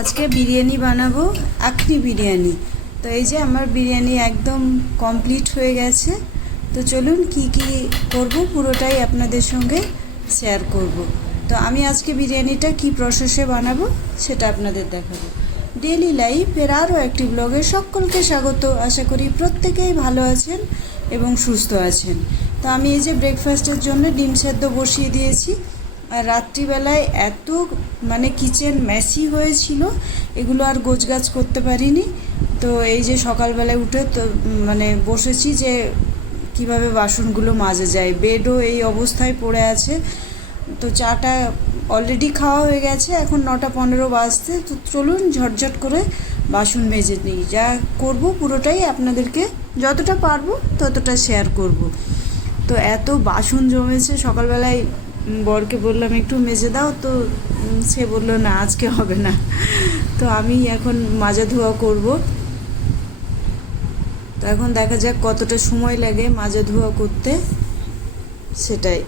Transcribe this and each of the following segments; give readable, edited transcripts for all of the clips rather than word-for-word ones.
আজকে বিরিয়ানি বানাবো, আখনি বিরিয়ানি। তো এই যে আমার বিরিয়ানি একদম কমপ্লিট হয়ে গেছে। তো চলুন কি কি করব পুরোটাই আপনাদের সঙ্গে শেয়ার করব। তো আমি আজকে বিরিয়ানিটা কি প্রসেসে বানাবো সেটা আপনাদের দেখাবো। ডেইলি লাইফের আরও একটি ব্লগে সকলকে স্বাগত। আশা করি প্রত্যেকেই ভালো আছেন এবং সুস্থ আছেন। তো আমি এই যে ব্রেকফাস্টের জন্য ডিম সেদ্ধ বসিয়ে দিয়েছি। আর রাত্রিবেলায় এত কিচেন মেসি হয়েছিল, এগুলো আর গোছগাছ করতে পারিনি। তো এই যে সকালবেলায় উঠে তো বসেছি যে কিভাবে বাসনগুলো মাজা যায়। বেডও এই অবস্থায় পড়ে আছে। তো চাটা অলরেডি খাওয়া হয়ে গেছে, এখন 9:15 বাজতে। তো চলুন ঝটঝট করে বাসন মেজে নিই। যা করব পুরোটাই আপনাদেরকে যতটা পারবো ততটা শেয়ার করব। তো এত বাসন জমেছে, সকালবেলায় বরকে বললাম একটু মেজে দাও, তো সে বললো না আজকে হবে না। তো আমি এখন মাজা ধোয়া করব। তো এখন দেখা যাক কতটা সময় লাগে মাজা ধোয়া করতে, সেটাই।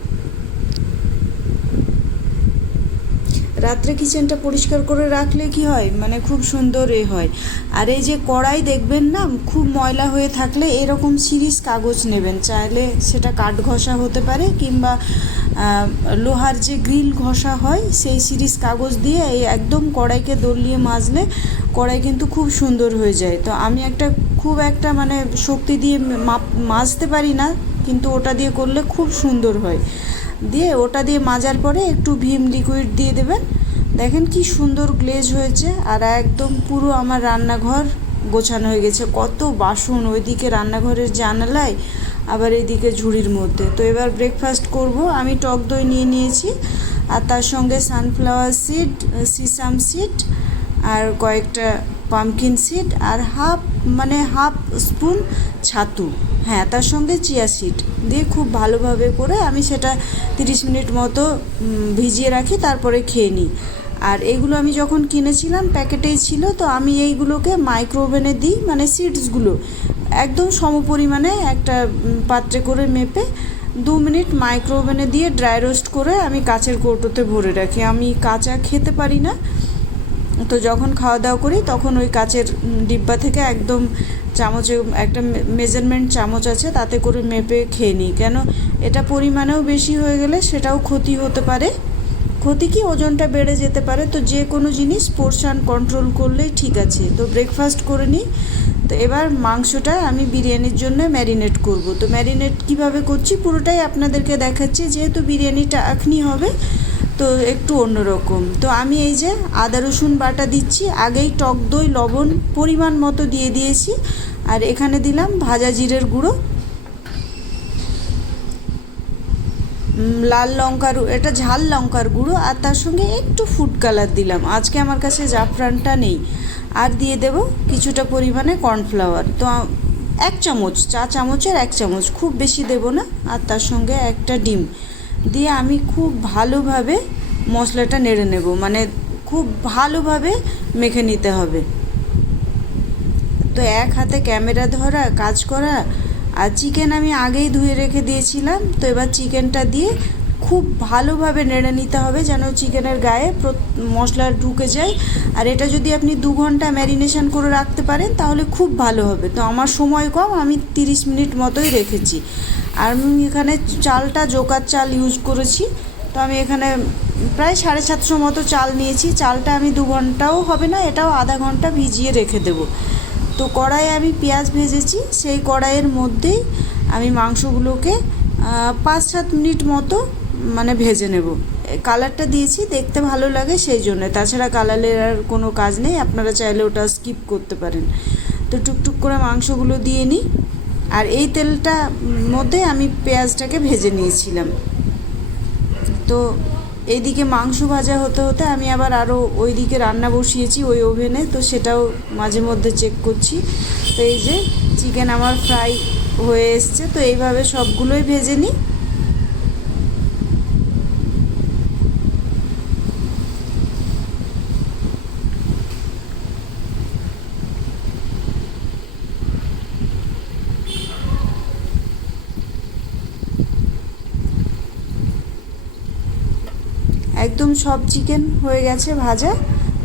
রাত্রে কিচেনটা পরিষ্কার করে রাখলে কি হয়, খুব সুন্দর হয়। আর এই যে কড়াই দেখবেন না, খুব ময়লা হয়ে থাকলে এরকম সিরিজ কাগজ নেবেন। চাইলে সেটা কাঠ ঘষা হতে পারে, কিংবা লোহার যে গ্রিল ঘষা হয় সেই সিরিজ কাগজ দিয়ে এই একদম কড়াইকে দলিয়ে মাজলে কড়াই কিন্তু খুব সুন্দর হয়ে যায়। তো আমি খুব একটা শক্তি দিয়ে মাজতে পারি না, কিন্তু ওটা দিয়ে করলে খুব সুন্দর হয়। দিয়ে ওটা দিয়ে মাজার পরে একটু ভিম লিকুইড দিয়ে দেবেন। দেখেন কি সুন্দর গ্লেজ হয়েছে। আর একদম পুরো আমার রান্নাঘর গোছানো হয়ে গেছে। কত বাসন ওইদিকে রান্নাঘরের জানালায়, আবার এইদিকে ঝুড়ির মধ্যে। তো এবার ব্রেকফাস্ট করব। আমি টক দই নিয়ে নিয়েছি, আর তার সঙ্গে সানফ্লাওয়ার সিড, সিসাম সিড, আর কয়েকটা পামকিন সিড, আর হাফ স্পুন ছাতু, হ্যাঁ, তার সঙ্গে চিয়া সিড দিয়ে খুব ভালোভাবে করে আমি সেটা 30 মিনিট মতো ভিজিয়ে রাখি, তারপরে খেয়ে নিই। আর এইগুলো আমি যখন কিনেছিলাম প্যাকেটেই ছিল। তো আমি এইগুলোকে মাইক্রোওভেনে দিই, সিডসগুলো একদম সমপরিমাণে একটা পাত্রে করে মেপে 2 মিনিট মাইক্রোওভেনে দিয়ে ড্রাই রোস্ট করে আমি কাচের কৌটোতে ভরে রাখি। আমি কাঁচা খেতে পারি না, তো যখন খাওয়া দাওয়া করি তখন ওই কাচের ডিব্বা থেকে একদম চামচে, একটা মেজারমেন্ট চামচ আছে, তাতে করে মেপে খেয়ে নিই। কেন, এটা পরিমাণেও বেশি হয়ে গেলে সেটাও ক্ষতি হতে পারে। ক্ষতি কি, ওজনটা বেড়ে যেতে পারে। তো যে কোনো জিনিস পোরশন কন্ট্রোল করলেই ঠিক আছে। তো ব্রেকফাস্ট করে নিই। তো এবার মাংসটা আমি বিরিয়ানির জন্য ম্যারিনেট করব। তো ম্যারিনেট কিভাবে করছি পুরোটাই আপনাদেরকে দেখাচ্ছি, যেহেতু বিরিয়ানিটা আখনি হবে তো একটু অন্যরকম। তো আমি এই যে আদা রসুন বাটা দিচ্ছি, আগেই টক দই লবণ পরিমাণ মতো দিয়ে দিয়েছি। আর এখানে দিলাম ভাজা জিরের গুঁড়ো, লাল লঙ্কার, এটা ঝাল লঙ্কার গুঁড়ো, আর তার সঙ্গে একটু ফুড কালার দিলাম। আজকে আমার কাছে জাফরানটা নেই। আর দিয়ে দেব কিছুটা পরিমাণে কর্নফ্লাওয়ার। তো 1 চামচ, চা চামচের 1 চামচ, খুব বেশি দেব না। আর তার সঙ্গে একটা ডিম দিয়ে আমি খুব ভালোভাবে মশলাটা নেড়ে নেব, খুব ভালোভাবে মেখে নিতে হবে। তো এক হাতে ক্যামেরা ধরা, কাজ করা। আর চিকেন আমি আগেই ধুয়ে রেখে দিয়েছিলাম। তো এবার চিকেনটা দিয়ে খুব ভালোভাবে নেড়ে নিতে হবে, যেন চিকেনের গায়ে মশলা ঢুকে যায়। আর এটা যদি আপনি 2 ঘন্টা ম্যারিনেশন করে রাখতে পারেন তাহলে খুব ভালো হবে। তো আমার সময় কম, আমি 30 মিনিট মতোই রেখেছি। আর আমি এখানে চালটা জোকার চাল ইউজ করেছি। তো আমি এখানে প্রায় 750 মতো চাল নিয়েছি। চালটা আমি 2 ঘন্টাও হবে না, এটাও আধা ঘন্টা ভিজিয়ে রেখে দেবো। তো কড়াইয়ে আমি পেঁয়াজ ভেজেছি, সেই কড়াইয়ের মধ্যেই আমি মাংসগুলোকে 5-7 মিনিট মতো ভেজে নেব। কালারটা দিয়েছি, দেখতে ভালো লাগে সেই জন্য, তাছাড়া কালারের আর কোনো কাজ নেই, আপনারা চাইলে ওটা স্কিপ করতে পারেন। তো টুকটুক করে মাংসগুলো দিয়ে নিই। আর এই তেলটা মধ্যে আমি পেঁয়াজটাকে ভেজে নিয়েছিলাম। তো এইদিকে মাংস ভাজা হতে হতে আমি আবার আরও ওইদিকে রান্না বসিয়েছি ওই ওভেনে, তো সেটাও মাঝে মধ্যে চেক করছি। তো এই যে চিকেন আমার ফ্রাই হয়ে এসছে। তো এইভাবে সবগুলোই ভেজে নিই। একদম সব চিকেন হয়ে গেছে ভাজা।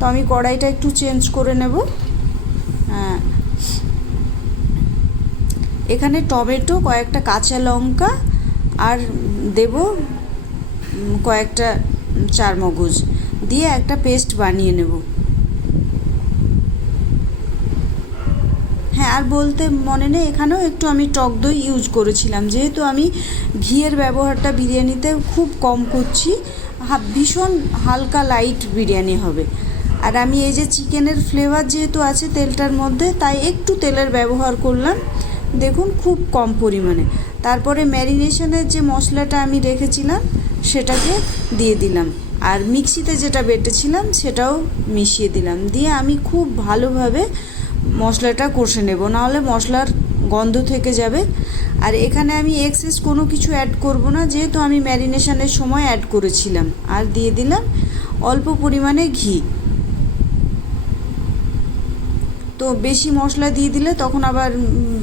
তো আমি কড়াইটা একটু চেঞ্জ করে নেব। হ্যাঁ, এখানে টমেটো, কয়েকটা কাঁচা লঙ্কা আর দেব কয়েকটা চারমগজ দিয়ে একটা পেস্ট বানিয়ে নেব। হ্যাঁ, আর বলতে মনে নেই, এখানেও একটু আমি টক দই ইউজ করেছিলাম, যেহেতু আমি ঘিয়ের ব্যবহারটা বিরিয়ানিতে খুব কম করছি, ভীষণ হালকা লাইট বিরিয়ানি হবে। আর আমি এই যে চিকেনের ফ্লেভার যেহেতু আছে তেলটার মধ্যে, তাই একটু তেলের ব্যবহার করলাম, দেখুন খুব কম পরিমাণে। তারপরে ম্যারিনেশনের যে মশলাটা আমি রেখেছিলাম সেটাকে দিয়ে দিলাম, আর মিক্সিতে যেটা বেটেছিলাম সেটাও মিশিয়ে দিলাম, দিয়ে আমি খুব ভালোভাবে মশলাটা কষে নেব, নাহলে মশলার গন্ধ থেকে যাবে। আর এখানে আমি এক্সেস কোনো কিছু অ্যাড করব না, যেহেতু আমি ম্যারিনেশনের সময় অ্যাড করেছিলাম। আর দিয়ে দিলাম অল্প পরিমাণে ঘি। তো বেশি মশলা দিয়ে দিলে তখন আবার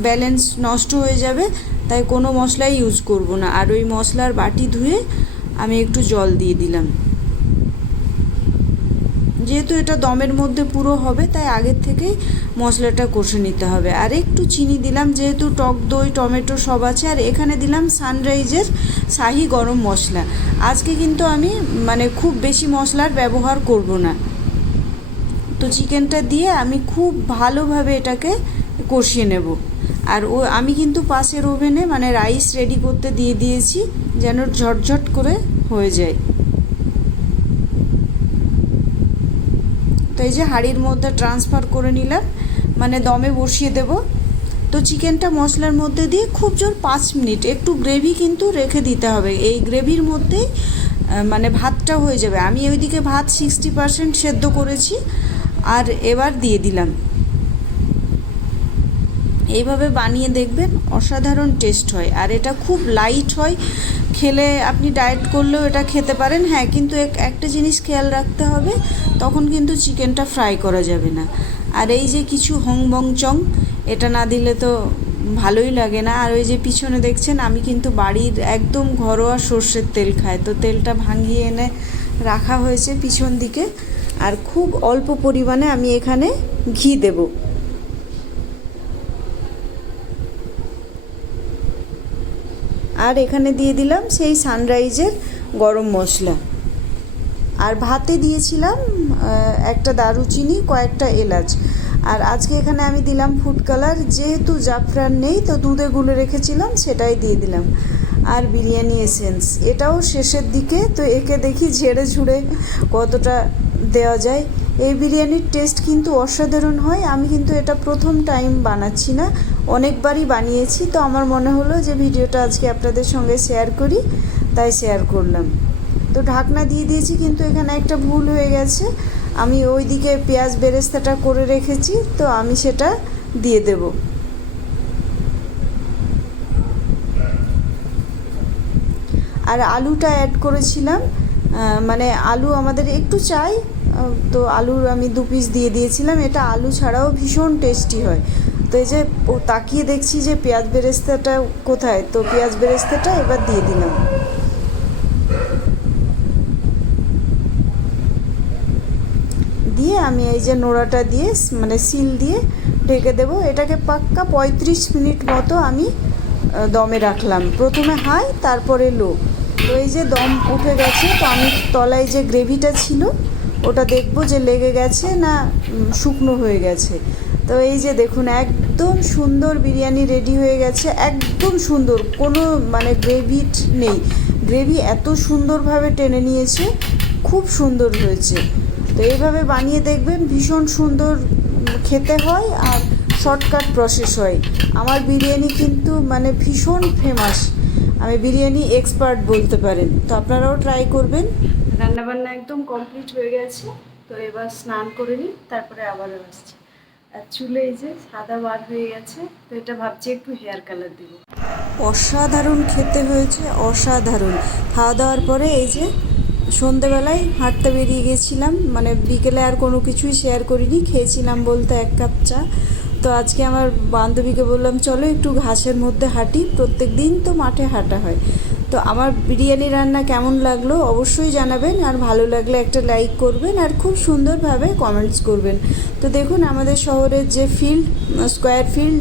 ব্যালেন্স নষ্ট হয়ে যাবে, তাই কোনো মশলাই ইউজ করব না। আর ওই মশলার বাটি ধুয়ে আমি একটু জল দিয়ে দিলাম, যেহেতু এটা দমের মধ্যে পুরো হবে, তাই আগের থেকেই মশলাটা কষে নিতে হবে। আর একটু চিনি দিলাম, যেহেতু টক দই টমেটো সব আছে। আর এখানে দিলাম সানরাইজের শাহি গরম মশলা। আজকে কিন্তু আমি মানে খুব বেশি মশলার ব্যবহার করব না। তো চিকেনটা দিয়ে আমি খুব ভালোভাবে এটাকে কষিয়ে নেব। আর আমি কিন্তু পাশের ওভেনে মানে রাইস রেডি করতে দিয়ে দিয়েছি, যেন ঝটঝট করে হয়ে যায়। তো এই যে হাঁড়ির মধ্যে ট্রান্সফার করে নিলাম, মানে দমে বসিয়ে দেব। তো চিকেনটা মশলার মধ্যে দিয়ে খুব জোর 5 মিনিট একটু গ্রেভি কিন্তু রেখে দিতে হবে। এই গ্রেভির মধ্যেই মানে ভাতটা হয়ে যাবে। আমি ওইদিকে ভাত 60% সেদ্ধ করেছি, আর এবার দিয়ে দিলাম। এইভাবে বানিয়ে দেখবেন, অসাধারণ টেস্ট হয়। আর এটা খুব লাইট হয়, খেলে আপনি ডায়েট করলেও এটা খেতে পারেন। হ্যাঁ, কিন্তু একটা জিনিস খেয়াল রাখতে হবে, তখন কিন্তু চিকেনটা ফ্রাই করা যাবে না। আর এই যে কিছু হং বং চং, এটা না দিলে তো ভালোই লাগে না। আর ওই যে পিছনে দেখছেন, আমি কিন্তু বাড়ির একদম ঘরোয়া সর্ষের তেল খাই, তো তেলটা ভাঙিয়ে এনে রাখা হয়েছে পিছন দিকে। আর খুব অল্প পরিমাণে আমি এখানে ঘি দেব। আর এখানে দিয়ে দিলাম সেই সানরাইজের গরম মশলা। আর ভাতে দিয়েছিলাম একটা দারুচিনি, কয়েকটা এলাচ। আর আজকে এখানে আমি দিলাম ফুড কালার, যেহেতু জাফরান নেই তো দুধে গুলে রেখেছিলাম, সেটাই দিয়ে দিলাম। আর বিরিয়ানি এসেন্স, এটাও শেষের দিকে, তো একে দেখি ঝেড়ে ঝুড়ে কতটা দেওয়া যায়। এই বিরিয়ানির টেস্ট কিন্তু অসাধারণ হয়। আমি কিন্তু এটা প্রথম টাইম বানাচ্ছি না, অনেকবারই বানিয়েছি। তো আমার মনে হলো যে ভিডিওটা আজকে আপনাদের সঙ্গে শেয়ার করি, তাই শেয়ার করলাম। তো ঢাকনা দিয়ে দিয়েছি, কিন্তু এখানে একটা ভুল হয়ে গেছে। আমি ওইদিকে পেঁয়াজ বেরেস্তাটা করে রেখেছি, তো আমি সেটা দিয়ে দেব। আর আলুটা অ্যাড করেছিলাম, মানে আলু আমাদের একটু চাই, তো আলুর আমি 2 পিস দিয়ে দিয়েছিলাম। এটা আলু ছাড়াও ভীষণ টেস্টি হয়। তো এই যে তাকিয়ে দেখছি যে পেঁয়াজ বেরেস্তাটা কোথায়, তো পেঁয়াজ বেরেস্তাটা এবার দিয়ে দিলাম। দিয়ে আমি এই যে নোড়াটা দিয়ে মানে সিল দিয়ে ঢেকে দেবো। এটাকে পাক্কা 35 মিনিট মতো আমি দমে রাখলাম, প্রথমে হাই তারপরে লো। তো এই যে দম উঠে গেছে, তো আমি তলায় যে গ্রেভিটা ছিল ওটা দেখবো যে লেগে গেছে না শুকনো হয়ে গেছে। তো এই যে দেখুন, একদম সুন্দর বিরিয়ানি রেডি হয়ে গেছে, একদম সুন্দর, কোনো মানে গ্রেভি নেই। গ্রেভি এত সুন্দরভাবে টেনে নিয়েছে, খুব সুন্দর হয়েছে। তো এইভাবে বানিয়ে দেখবেন, ভীষণ সুন্দর খেতে হয় আর শর্টকাট প্রসেস হয়। আমার বিরিয়ানি কিন্তু মানে ভীষণ ফেমাস, আমি বিরিয়ানি এক্সপার্ট বলতে পারেন। তো আপনারাও ট্রাই করবেন। রান্নাবান্না একদম কমপ্লিট হয়ে গেছে, তো এবার স্নান করে নিই, তারপরে আবারও আসছি। আর চুলে এই যে সাদা বার হয়ে গেছে, তো এটা ভাবছি একটু হেয়ার কালার দিব। অসাধারণ খেতে হয়েছে, অসাধারণ। খাওয়া দাওয়ার পরে এই যে সন্ধেবেলায় হাঁটতে বেরিয়ে গেছিলাম, মানে বিকেলে আর কোনো কিছুই শেয়ার করিনি, খেয়েছিলাম বলতে 1 কাপ চা। তো আজকে আমার বান্ধবীকে বললাম চলো একটু ঘাসের মধ্যে হাঁটি, প্রত্যেক দিন তো মাঠে হাঁটা হয়। তো আমার বিরিয়ানি রান্না কেমন লাগলো অবশ্যই জানাবেন, আর ভালো লাগলে একটা লাইক করবেন আর খুব সুন্দরভাবে কমেন্টস করবেন। তো দেখুন আমাদের শহরের যে ফিল্ড, স্কোয়ার ফিল্ড